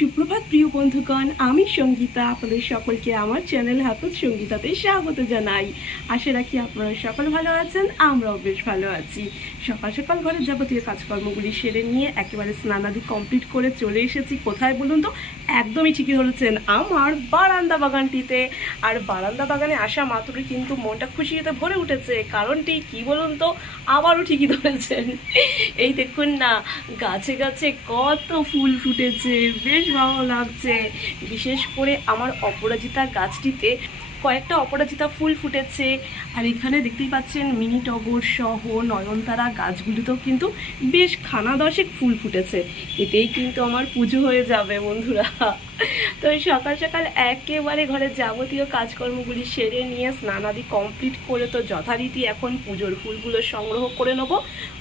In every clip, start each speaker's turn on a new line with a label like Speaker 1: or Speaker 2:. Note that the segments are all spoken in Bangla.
Speaker 1: সুপ্রভাত প্রিয় বন্ধুগণ, আমি সঙ্গীতা। আপনাদের সকলকে আমার চ্যানেল হাতত সঙ্গীতাতে স্বাগত জানাই। আশা রাখি আপনারা সকল ভালো আছেন, আমরাও বেশ ভালো আছি। সকাল সকাল ঘরের যাবতীয় কাজকর্মগুলি সেরে নিয়ে একেবারে স্নানাদি কমপ্লিট করে চলে এসেছি। কোথায় বলুন তো? একদমই ঠিকই ধরেছেন, আমার বারান্দা বাগানটিতে। আর বারান্দা বাগানে আসা মাত্রই কিন্তু মনটা খুশিতে ভরে উঠেছে। কারণটি কি বলুন তো? আবারও ঠিকই ধরেছেন। এই দেখুন না, গাছে গাছে কত ফুল ফুটেছে, বেশ ভালো লাগছে। বিশেষ করে আমার অপরাজিতা গাছটিতে কয়েকটা অপরাজিতা ফুল ফুটেছে। আর এখানে দেখতেই পাচ্ছেন মিনি টগর সহ নয়নতারা গাছগুলিতেও কিন্তু বেশ খানা দশেক ফুল ফুটেছে। এতেই কিন্তু আমার পুজো হয়ে যাবে বন্ধুরা। তো এই সকাল সকাল একেবারে ঘরের যাবতীয় কাজকর্মগুলি সেরে নিয়ে স্নানাদি কমপ্লিট করে তো যথারীতি এখন পুজোর ফুলগুলো সংগ্রহ করে নেব।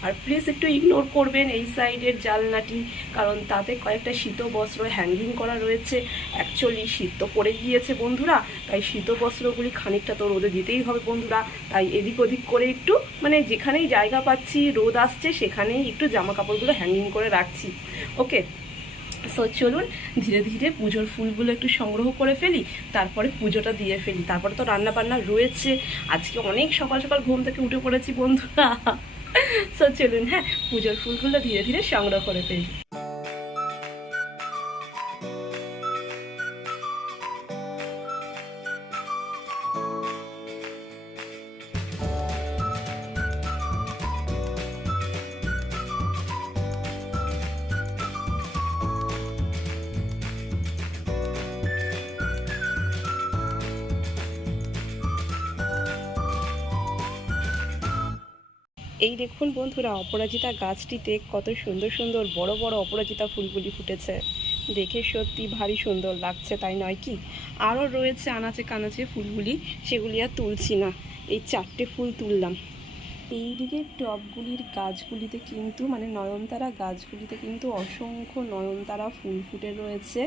Speaker 1: আর প্লিজ একটু ইগনোর করবেন এই সাইডের জালনাটি, কারণ তাতে কয়েকটা শীত বস্ত্র হ্যাঙ্গিং করা রয়েছে। অ্যাকচুয়ালি শীত তো পড়ে গিয়েছে বন্ধুরা, তাই শীত বস্ত্রগুলি খানিকটা তো রোদে দিতেই হবে বন্ধুরা। তাই এদিক ওদিক করে একটু মানে যেখানেই জায়গা পাচ্ছি, রোদ আসছে, সেখানেই একটু জামা কাপড়গুলো হ্যাঙ্গিং করে রাখছি। ওকে সো চলুন ধীরে ধীরে পুজোর ফুলগুলো একটু সংগ্রহ করে ফেলি, তারপরে পুজোটা দিয়ে ফেলি। তারপরে তো রান্না বান্না রয়েছে। আজকে অনেক সকাল সকাল ঘুম থেকে উঠে পড়েছি বন্ধুরা। সো চলুন হ্যাঁ পুজোর ফুলগুলো ধীরে ধীরে সংগ্রহ করে ফেলি। এই দেখুন বন্ধুরা, অপরাজিতা গাছটিতে কত সুন্দর সুন্দর বড় বড় অপরাজিতা ফুলগুলি ফুটেছে। দেখে সত্যি ভারী সুন্দর লাগছে, তাই নয় কি? আরও রয়েছে আনাচে কানাচে ফুলগুলি, সেগুলি আর তুলছি না। এই চারটে ফুল তুললাম। এই দিকের টবগুলির গাছগুলিতে কিন্তু মানে নয়নতারা গাছগুলিতে কিন্তু অসংখ্য নয়নতারা ফুল ফুটে রয়েছে।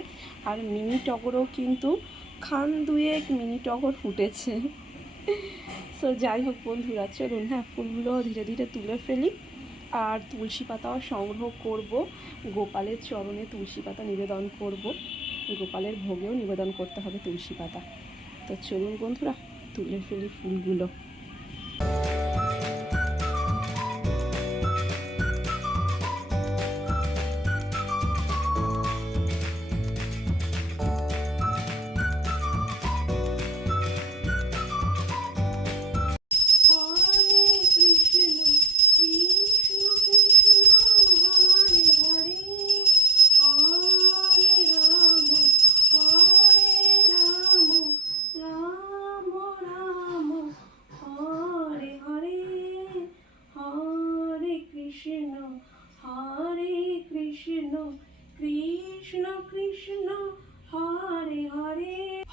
Speaker 1: আর মিনি টগরও কিন্তু খান দুয়েক মিনি টগর ফুটেছে। তো যাই হোক বন্ধুরা, চলুন হ্যাঁ ফুলগুলো ধীরে ধীরে তুলে ফেলি। আর তুলসী পাতাও সংগ্রহ করব। গোপালের চরণে তুলসী পাতা নিবেদন করব। গোপালের ভোগেও নিবেদন করতে হবে তুলসী পাতা। তো চলুন বন্ধুরা, তুলে ফেলি ফুলগুলো।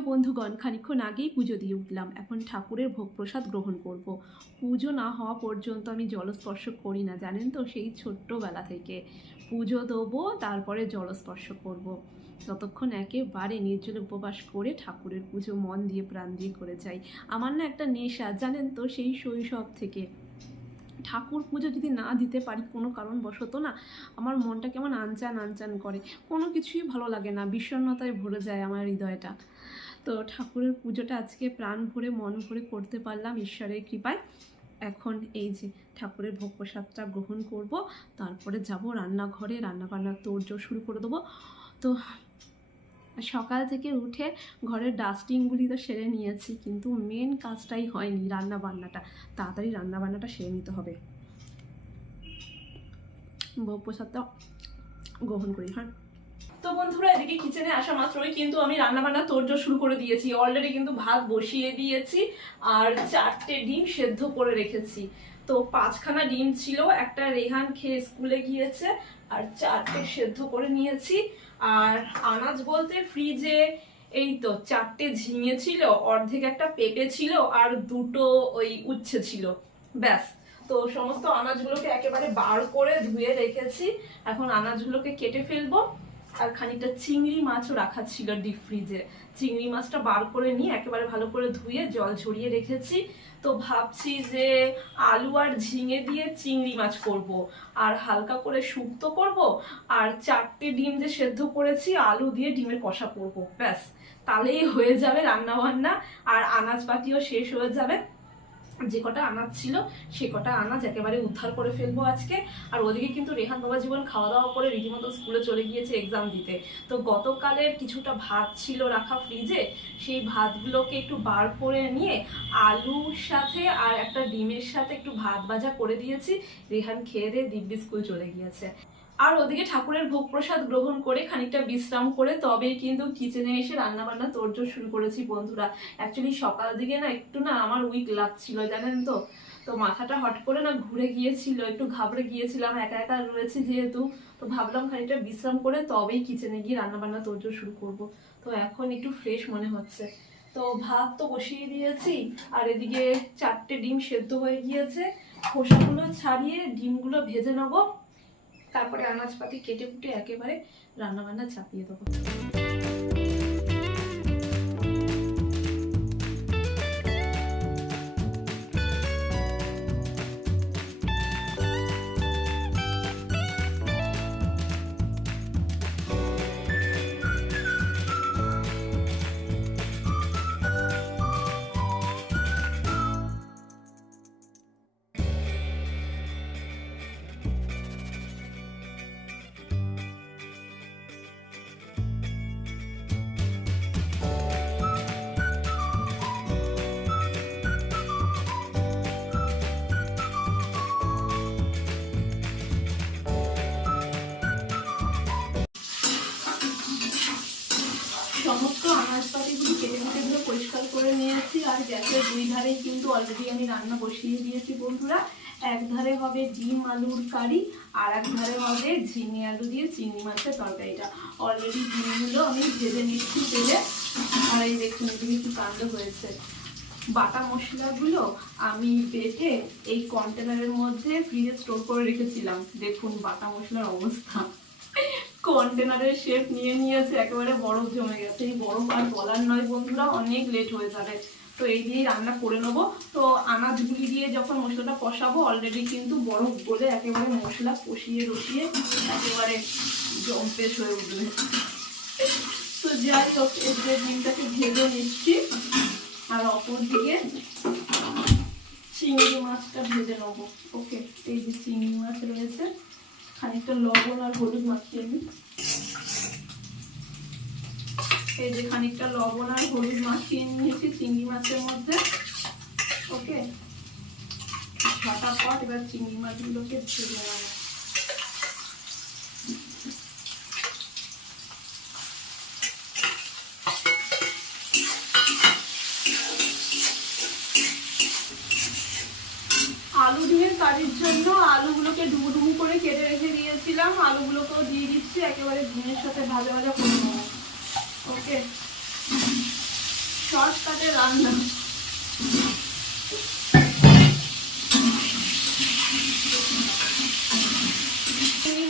Speaker 1: প্রিয় বন্ধুগণ খানিক্ষণ আগেই পুজো দিয়ে উঠলাম। এখন ঠাকুরের ভোগ প্রসাদ গ্রহণ করব। পুজো না হওয়া পর্যন্ত আমি জলস্পর্শ করি না, জানেন তো, সেই ছোট্টবেলা থেকে। পুজো দেবো, তারপরে জলস্পর্শ করব। ততক্ষণ একেবারে নির্জলে উপবাস করে ঠাকুরের পুজো মন দিয়ে প্রাণ দিয়ে করে যাই। আমার না একটা নেশা, জানেন তো, সেই শৈশব থেকে। ঠাকুর পুজো যদি না দিতে পারি, কোনো কারণবশত না আমার মনটা কেমন আনচান আনচান করে। কোনো কিছুই ভালো লাগে না, বিষণ্ণতায় ভরে যায় আমার হৃদয়টা। তো ঠাকুরের পুজোটা আজকে প্রাণ ভরে, মন ভরে করতে পারলাম ঈশ্বরের কৃপায়। এখন এই যে ঠাকুরের ভোগ প্রসাদটা গ্রহণ করব, তারপরে যাব রান্নাঘরে। রান্নাবান্নার তোড়জোড় শুরু করে দেবো। তো সকাল থেকে উঠে ঘরের ডাস্টিংগুলি তো সেরে নিয়েছি, কিন্তু মেন কাজটাই হয়নি রান্না বান্নাটা তাড়াতাড়ি রান্না বান্নাটা সেরে নিতে হবে। ভোগ প্রসাদটা গ্রহণ করি হ্যাঁ। তো বন্ধুরা, এদিকে কিচেনে আসা মাত্রই কিন্তু আমি রান্না বান্না তোড়জোড় শুরু করে দিয়েছি। অলরেডি কিন্তু ভাত বসিয়ে দিয়েছি আর চারটে ডিম সেদ্ধ করে রেখেছি। তো পাঁচখানা ডিম ছিল, একটা রেহান খেয়ে স্কুলে গিয়েছে আর চারটে সেদ্ধ করে নিয়েছি। আর আনাজ বলতে ফ্রিজে এই তো চারটে ঝিঙে ছিল, অর্ধেক একটা পেঁপে ছিল আর দুটো ওই উচ্ছে ছিল। ব্যাস। তো সমস্ত আনাজগুলোকে একেবারে বার করে ধুয়ে রেখেছি। এখন আনাজগুলোকে কেটে ফেলব। আর খানিকটা চিংড়ি মাছও রাখা ছিল ডিপ ফ্রিজে চিংড়ি মাছটা বার করে নিয়ে একেবারে ভালো করে ধুয়ে জল ঝরিয়ে রেখেছি। তো ভাবছি যে আলু আর ঝিঙে দিয়ে চিংড়ি মাছ করব। আর হালকা করে শুক্তো করব। আর চারটে ডিম যে সেদ্ধ করেছি, আলু দিয়ে ডিমের কষা করব। ব্যাস, তাহলেই হয়ে যাবে রান্না বান্না আর আনাজপাতিও শেষ হয়ে যাবে। যে কটা আনাজ ছিল, সে কটা আনাজ একেবারে উদ্ধার করে ফেলব আজকে। আর ওদিকে কিন্তু রেহান বাবা জীবন খাওয়া দাওয়া করে রীতিমতো স্কুলে চলে গিয়েছে এক্সাম দিতে। তো গতকালের কিছুটা ভাত ছিল রাখা ফ্রিজে সেই ভাতগুলোকে একটু বার করে নিয়ে আলুর সাথে আর একটা ডিমের সাথে একটু ভাত ভাজা করে দিয়েছি। রেহান খেয়ে দিয়ে দিব্যি স্কুল চলে গিয়েছে। আর ওদিকে ঠাকুরের ভোগ প্রসাদ গ্রহণ করে খানিকটা বিশ্রাম করে তবেই কিন্তু কিচেনে এসে রান্না বান্না তোড়জোড় শুরু করেছি বন্ধুরা। অ্যাকচুয়ালি সকাল দিকে না একটু না আমার উইক লাগছিল, জানেন তো? তো মাথাটা হট করে না ঘুরে গিয়েছিল, একটু ঘাবড়ে গিয়েছিলাম, একা একা রয়েছি যেহেতু। তো ভাবলাম খানিকটা বিশ্রাম করে তবেই কিচেনে গিয়ে রান্না বান্না তোড়জোড় শুরু করব। তো এখন একটু ফ্রেশ মনে হচ্ছে। তো ভাত তো বসিয়ে দিয়েছি, আর এদিকে চারটে ডিম সেদ্ধ হয়ে গিয়েছে। খোসাগুলো ছাড়িয়ে ডিমগুলো ভেজে নেব। তারপরে আনাজপাতি কেটে কুটে একেবারে রান্নাবান্না চাপিয়ে দেবো। গ্যাসের দুই ধারেই কিন্তু অলরেডি আমি রান্না বসিয়ে দিয়েছি বন্ধুরা। এক ধারে হবে ডিম আলুর কারি, আর এক ধারে হবে ঝিঙে আলু দিয়ে চিংড়ি মাছের তরকারিটা। অলরেডি ডিমগুলো আমি ভেজে নিচ্ছি তেলে। আর এই দেখুন, এদিকে কি কাণ্ড হয়েছে। বাটা মশলাগুলো আমি বেটে এই কন্টেনারের মধ্যে ফ্রিজে স্টোর করে রেখেছিলাম। দেখুন, বাটা মশলার অবস্থা। কন্টেনারের শেপ নিয়ে নিয়েছে, একেবারে বরফ জমে গেছে। এই বরফ আর বলার নয় বন্ধুরা, অনেক লেট হয়ে যাবে। তো এই দিয়েই রান্না করে নেব। তো আনাজগুলি দিয়ে যখন মশলাটা কষাবো অলরেডি কিন্তু বরফ গলে একেবারে মশলা কষিয়ে রসিয়ে একেবারে জম্পেশ হয়ে উঠবে। তো যাই হোক যে ডিমটাকে ভেজে নিচ্ছি। আর অপর দিকে চিংড়ি মাছটা ভেজে নেব। ওকে, এই যে চিংড়ি মাছ রয়েছে, খানিকটা লবণ আর হলুদ মাখিয়ে নিই। এই যে খানিকটা লবণ আর হলুদ মাখিয়ে নিয়েছি চিংড়ি মাছের মধ্যে। ওকে? ঝটাপট এবার চিংড়ি মাছগুলোকে আলু ডিমের কারির জন্য আলুগুলোকে ডুবু ডুবু করে কেটে রেখে দিয়েছিলাম। আলুগুলোকেও দিয়ে দিচ্ছি, একেবারে ডিমের সাথে ভাজা ভাজা করে নেব। ওকে। শর্টকাটে রান্না।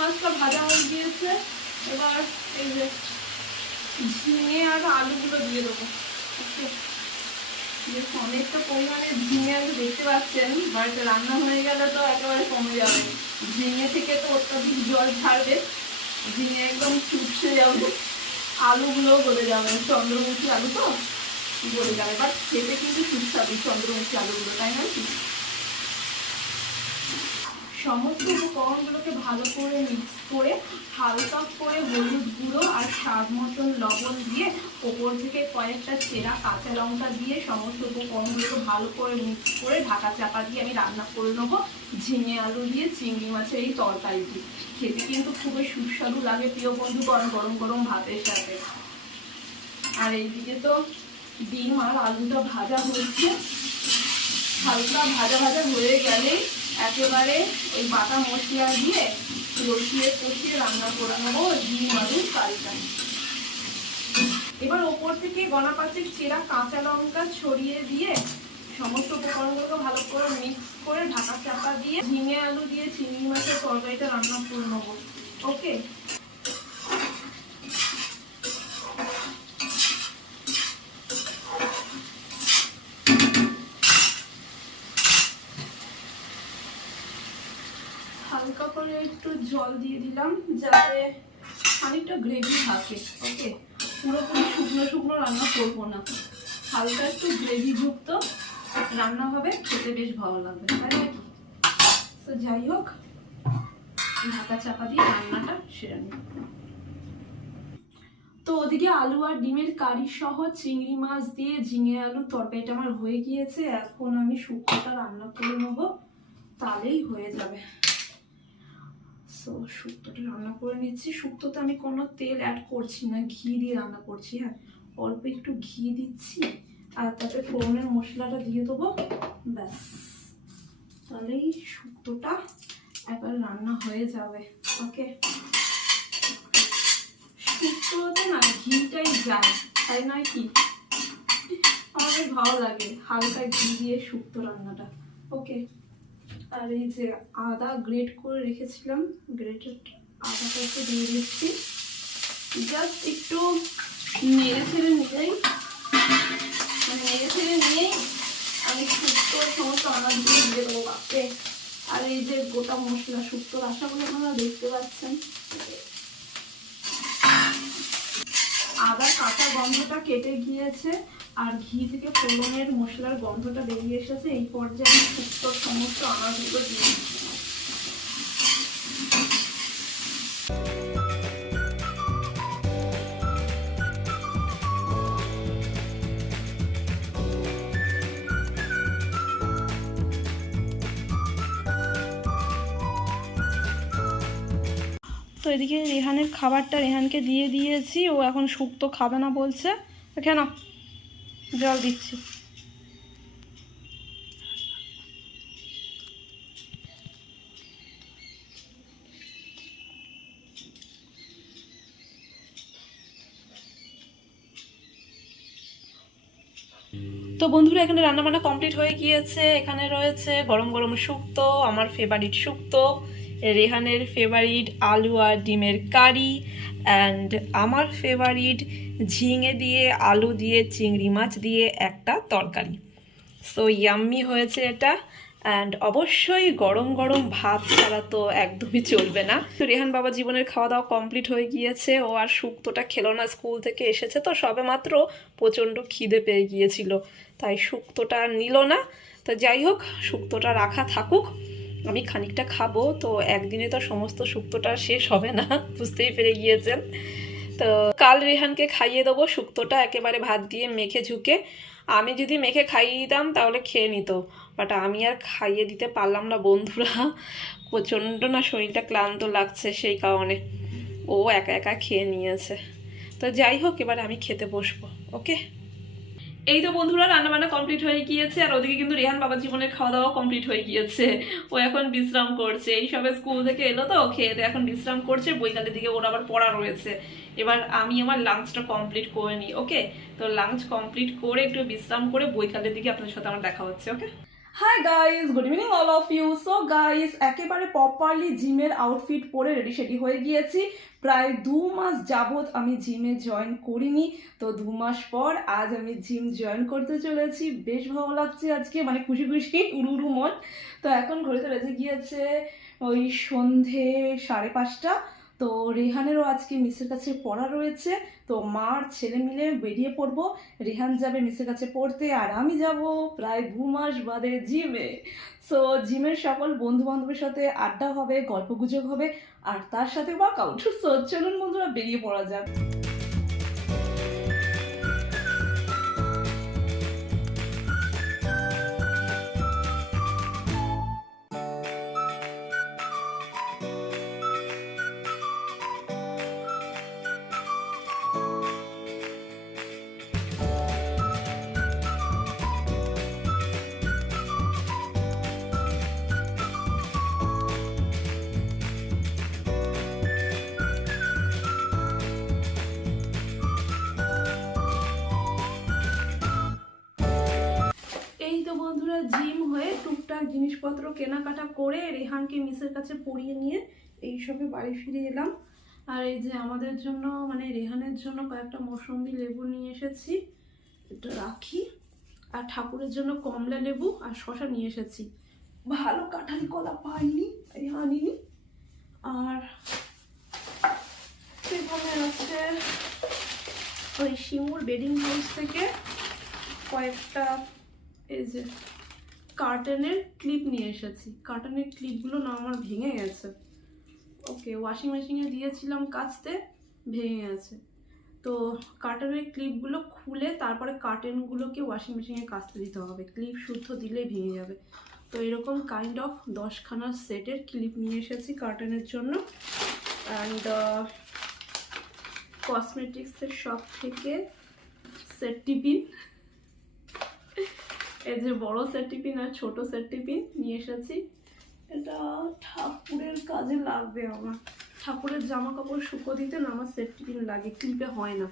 Speaker 1: মাছটা ভাজা হয়ে গিয়েছে। এবার এই যে ঝিঙে আর আলুগুলো দিয়ে দেবো। অনেকটা পরিমাণে ঝিঙে দেখতে পাচ্ছেন? বাড়িতে রান্না হয়ে গেলে তো একেবারে কমে যাবে। ঝিঙে থেকে তো অত্যাধিক জল ছাড়বে। ঝিঙে একদম চুপসে যাবে। আলুগুলোও গলে যাবে চন্দ্রমুখী আলু তো? গলে যাবে। বাট খেতে কিন্তু সুস্বাদু চন্দ্রমুখী আলুগুলো, তাই না কি? সমস্ত উপকরণগুলোকে ভালো করে মিক্স করে, হালকা করে হলুদ গুঁড়ো আর স্বাদ মতন লবণ দিয়ে ওপর থেকে কয়েকটা চেরা কাঁচা লঙ্কা দিয়ে সমস্ত উপকরণগুলোকে ভালো করে মিক্স করে ঢাকা চাপা দিয়ে আমি রান্না করে নেব। ঝিঙে আলু দিয়ে চিংড়ি মাছের এই তরকারিটি। খেতে কিন্তু খুবই সুস্বাদু লাগে প্রিয় বন্ধু, গরম গরম গরম ভাতের সাথে। আর এইদিকে তো ডিম আর আলুটা ভাজা হচ্ছে হালকা ভাজা ভাজা হয়ে গেলে একেবারে এই বাটা মশলা দিয়ে রসিয়ে কষিয়ে রান্না করে নেব ডিম আলুর কারিটা। এবার ওপর থেকে গনা পাঁচেক চেরা কাঁচা লঙ্কা ছড়িয়ে দিয়ে সমস্ত উপকরণগুলোকে ভালো করে মিক্স করে ঢাকা চাপা দিয়ে ঝিঙে আলু দিয়ে চিংড়ি মাছের তরকারিটা রান্না করে নেব। ওকে হালকা করে একটু জল দিয়ে দিলাম যাতে খানিকটা গ্রেভি থাকে ওকে পুরোপুরি শুকনো শুকনো রান্না করব না। হালকা একটু গ্রেভি যুক্ত রান্না হবে, খেতে বেশ ভালো লাগবে, তাই না? কি তো যাই হোক, ঢাকা চাপা দিয়ে রান্নাটা সেরে নিই। তো ওদিকে আলু আর ডিমের কারি সহ চিংড়ি মাছ দিয়ে ঝিঙে আলু তরকারিটা আমার হয়ে গিয়েছে, এখন আমি শুক্তোটা রান্না করে নেব, তাহলেই হয়ে যাবে। সো শুক্তোটা রান্না করে নিচ্ছি। শুক্তোতে আমি কোনো তেল অ্যাড করছি না, ঘি দিয়ে রান্না করছি। হ্যাঁ অল্প একটু ঘি দিচ্ছি আর তাতে ফোড়নের মশলাটা দিয়ে দেবো। ব্যাস। তাহলেই শুক্তোটা একবার রান্না হয়ে যাবে। ওকে? শুক্তোতে না ঘিটাই যায়, তাই নয় কি? আমার ভালো লাগে হালকা ঘি দিয়ে শুক্তো রান্নাটা। ওকে? আর এই যে আদা গ্রেট করে রেখেছিলাম গ্রেটেড আদাটা একটু দিয়ে দিচ্ছি। জাস্ট একটু নেড়ে ছেড়ে নিলেই মানে নেড়ে ছেড়ে নিয়েই আমি শুক্তো সমস্ত আনাজগুলো দিয়ে দিয়ে দেবো বাপরে। আর এই যে গোটা মশলা শুক্তোর আশাগুলো আপনারা দেখতে পাচ্ছেন। আদা কাঁচা গন্ধটা কেটে গিয়েছে। আর ঘি থেকে ফোড়নের মশলার গন্ধটা বেরিয়ে এসেছে, এই পর্যায়ে আমি শুক্তোর সমস্ত আনাজগুলো দিয়ে। তো এদিকে রেহানের খাবারটা রেহানকে দিয়ে দিয়েছি, ও এখন শুক্তো খাবে না বলছে কেন জল দিচ্ছি। তো বন্ধুরা, এখানে রান্নাবান্না কমপ্লিট হয়ে গিয়েছে। এখানে রয়েছে গরম গরম শুক্তো, আমার ফেভারিট শুক্তো, রেহানের ফেভারিট আলু আর ডিমের কারি অ্যান্ড আমার ফেভারিট ঝিঙে দিয়ে, আলু দিয়ে, চিংড়ি মাছ দিয়ে একটা তরকারি। সো ইয়াম্মি হয়েছে এটা অ্যান্ড অবশ্যই গরম গরম ভাত ছাড়া তো একদমই চলবে না। তো রেহান বাবা জীবনের খাওয়া দাওয়া কমপ্লিট হয়ে গিয়েছে। ও আর শুক্তোটা খেলো না, স্কুল থেকে এসেছে তো সবে মাত্র প্রচণ্ড খিদে পেয়ে গিয়েছিল। তাই শুক্তোটা নিল না। তো যাই হোক, শুক্তোটা রাখা থাকুক। আমি খানিকটা খাব। তো একদিনে তো সমস্ত শুক্তোটা শেষ হবে না, বুঝতেই পেরে গিয়েছেন। তো কাল রেহানকে খাইয়ে দেবো, শুক্তোটা একেবারে ভাত দিয়ে মেখে ঝুঁকে। আমি যদি মেখে খাইয়ে দিতাম তাহলে খেয়ে নিত। বাট আমি আর খাইয়ে দিতে পারলাম না বন্ধুরা। প্রচণ্ড না শরীরটা ক্লান্ত লাগছে সেই কারণে। ও একা একা খেয়ে নিয়েছে। তো যাই হোক, এবার আমি খেতে বসবো ওকে এই তো বন্ধুরা, রান্নাবান্না কমপ্লিট হয়ে গিয়েছে, আর ওদিকে কিন্তু রেহান বাবার জীবনের খাওয়া দাওয়া কমপ্লিট হয়ে গিয়েছে। ও এখন বিশ্রাম করছে। এই সবে স্কুল থেকে এলো তো, খেয়ে দিয়ে এখন বিশ্রাম করছে। বৈকালের দিকে ওর আবার পড়া রয়েছে। এবার আমি আমার লাঞ্চটা কমপ্লিট করে নিই ওকে তো লাঞ্চ কমপ্লিট করে একটু বিশ্রাম করে বৈকালের দিকে আপনার সাথে আমার দেখা হচ্ছে okay hi guys good evening all of you so guys একেবারে প্রপারলি জিমের আউটফিট পরে রেডি সেডি হয়ে গিয়েছি। প্রায় দু মাস যাবত আমি জিমে জয়েন করিনি। তো দু মাস পর আজ আমি জিম জয়েন করতে চলেছি। বেশ ভালো লাগছে আজকে মানে খুশি খুশি উড়ু উড়ু মন। তো এখন ঘড়িতে বেজে গিয়েছে ওই সন্ধে সাড়ে পাঁচটা। তো রেহানেরও আজকে মিসের কাছে পড়া রয়েছে। তো মার ছেলে মিলে বেরিয়ে পড়ব। রেহান যাবে মিসের কাছে পড়তে আর আমি যাব প্রায় দু মাস বাদে জিমে। সো জিমের সকল বন্ধু বান্ধবের সাথে আড্ডা হবে গল্প গুজব হবে আর তার সাথে ওয়ার্কআউট সো চলুন বন্ধুরা, বেরিয়ে পড়া যাক। জিনিসপত্র কেনাকাটা করে রেহানকে মিসের কাছে পড়িয়ে নিয়ে এই সবে বাড়ি ফিরে এলাম। আর এই যে আমাদের জন্য মানে রেহানের জন্য কয়েকটা মৌসুমি লেবু নিয়ে এসেছি, এটা রাখি, আর ঠাকুরের জন্য কমলা লেবু আর শশা নিয়ে এসেছি। ভালো কাঁঠালি কলা পাইনি, আনিনি। আর সেখানে আছে ওই শিমুর বেডিং হাউস থেকে কয়েকটা, এই যে কার্টনের ক্লিপ নিয়ে এসেছি। কার্টনের ক্লিপগুলো না আমার ভেঙে গেছে। ওকে ওয়াশিং মেশিনে দিয়েছিলাম কাচতে, ভেঙে গেছে। তো কার্টনের ক্লিপগুলো খুলে তারপরে কার্টেনগুলোকে ওয়াশিং মেশিনে কাচতে দিতে হবে। ক্লিপ শুদ্ধ দিলেই ভেঙে যাবে। তো এরকম কাইন্ড অফ দশখানা সেটের ক্লিপ নিয়ে এসেছি কার্টনের জন্য। অ্যান্ড কসমেটিক্সের সব থেকে সেট টিফিন এই যে বড় সেট টিফিন আর ছোট সেট টিফিন নিয়ে এসেছি। এটা ঠাকুরের কাজে লাগবে আমার। ঠাকুরের জামা কাপড় শুকো দিতে না আমার সেট টিফিন লাগে, ক্লিপে হয় না।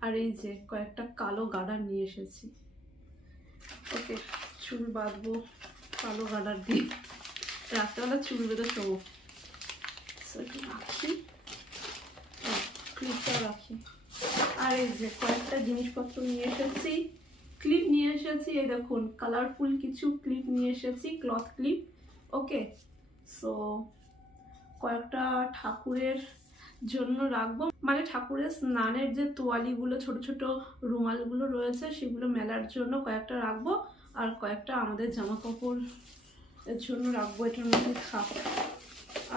Speaker 1: আর এই যে কয়েকটা কালো গার্ডার নিয়ে এসেছি। ওকে, চুল বাঁধবো, কালো গার্ডার দিয়ে। রাত্রেবেলা চুল বেঁধে শোবো। রাখি। ক্লিপটা রাখি। আর এই যে কয়েকটা জিনিসপত্র নিয়ে এসেছি। ক্লিপ নিয়ে এসেছি, এই দেখুন কালারফুল কিছু ক্লিপ নিয়ে এসেছি ক্লথ ক্লিপ ওকে সো কয়েকটা ঠাকুরের জন্য রাখব। মানে ঠাকুরের স্নানের যে তোয়ালিগুলো, ছোট ছোট রুমালগুলো রয়েছে, সেগুলো মেলার জন্য কয়েকটা রাখব, আর কয়েকটা আমাদের জামা কাপড় এর জন্য রাখব, এটার মধ্যে থাক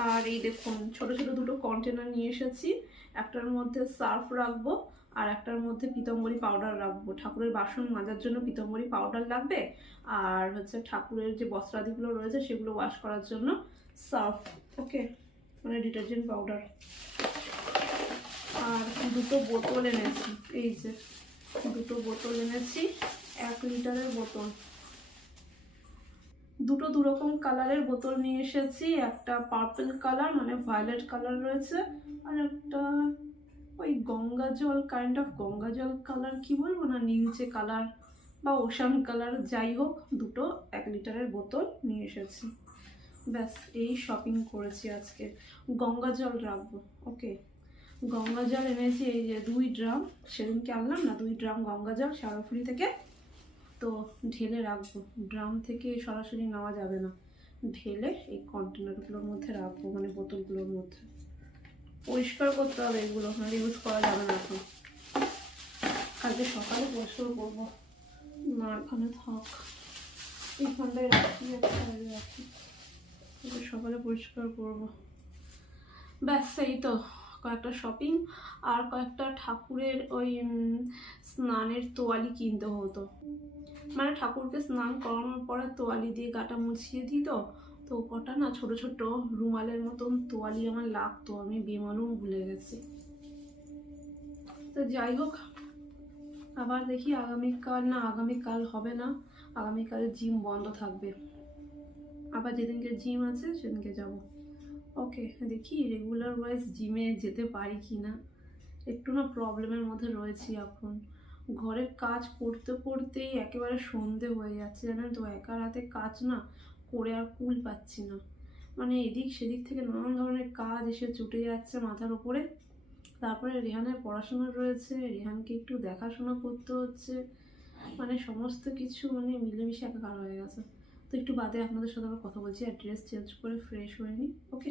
Speaker 1: আর এই দেখুন, ছোট ছোট দুটো কন্টেনার নিয়ে এসেছি, একটার মধ্যে সার্ফ রাখব। আর একটার মধ্যে পিতম্বরী পাউডার রাখব। ঠাকুরের বাসন মাজার জন্য পিতম্বরী পাউডার লাগবে। আর হচ্ছে ঠাকুরের যে বস্ত্রাদিগুলো রয়েছে, সেগুলো ওয়াশ করার জন্য সার্ফ ওকে মানে ডিটারজেন্ট পাউডার আর দুটো বোতল এনেছি, এই যে দুটো বোতল এনেছি, এক লিটারের বোতল। দুটো দু রকম কালারের বোতল নিয়ে এসেছি, একটা পার্পল কালার মানে ভায়োলেট কালার রয়েছে, আর একটা ওই গঙ্গা জল কাইন্ড অফ গঙ্গা জল কালার কি বলব না, নীলচে কালার বা ওশান কালার যাই হোক, দুটো এক লিটারের বোতল নিয়ে এসেছি। ব্যাস, এই শপিং করেছি আজকে। গঙ্গা জল রাখব ওকে গঙ্গা জল এনেছি, এই যে দুই ড্রাম সেদিনকে আনলাম না, দুই ড্রাম গঙ্গা জল সারাফুলি থেকে, তো ঢেলে রাখব। ড্রাম থেকে সরাসরি নেওয়া যাবে না। ঢেলে এই কন্টেনারগুলোর মধ্যে রাখব মানে বোতলগুলোর মধ্যে। পরিষ্কার করতে হবে এগুলো নাহলে ইউজ করা যাবে না এখন। কালকে সকালে পরিষ্কার করব। না এখানে থাক। এইখানটায় রাখি সকালে পরিষ্কার করব। ব্যাস, এই তো। কয়েকটা শপিং আর কয়েকটা ঠাকুরের ওই স্নানের তোয়ালি কিনতে হতো। মানে ঠাকুরকে স্নান করানোর পরে তোয়ালি দিয়ে গাটা মুছিয়ে দিত তো কটা না ছোট ছোট রুমালের মতন তোয়ালি আমার লাগতো, আমি বেমালুম ভুলে গেছি। তো যাই হোক, আবার দেখি আগামীকাল না, আগামীকাল হবে না, আগামীকাল জিম বন্ধ থাকবে। আবার যেদিনকে জিম আছে সেদিনকে যাব। ওকে, দেখি রেগুলার ওয়াইজ জিমে যেতে পারি কি না একটু না প্রবলেমের মধ্যে রয়েছি এখন। ঘরের কাজ করতে, করতেই একেবারে সন্ধে হয়ে যাচ্ছে, জানেন তো? একা রাতে কাজ না করে আর কুল পাচ্ছি না। মানে এদিক সেদিক থেকে নানান ধরনের কাজ এসে চুটে যাচ্ছে মাথার ওপরে তারপরে রেহানের পড়াশোনা রয়েছে, রেহানকে একটু দেখাশোনা করতে হচ্ছে। মানে সমস্ত কিছু মানে মিলেমিশে একাকার হয়ে গেছে। তো একটু বাদে আপনাদের সাথে আবার কথা বলছি আর ড্রেস চেঞ্জ করে ফ্রেশ হয়ে নিই ওকে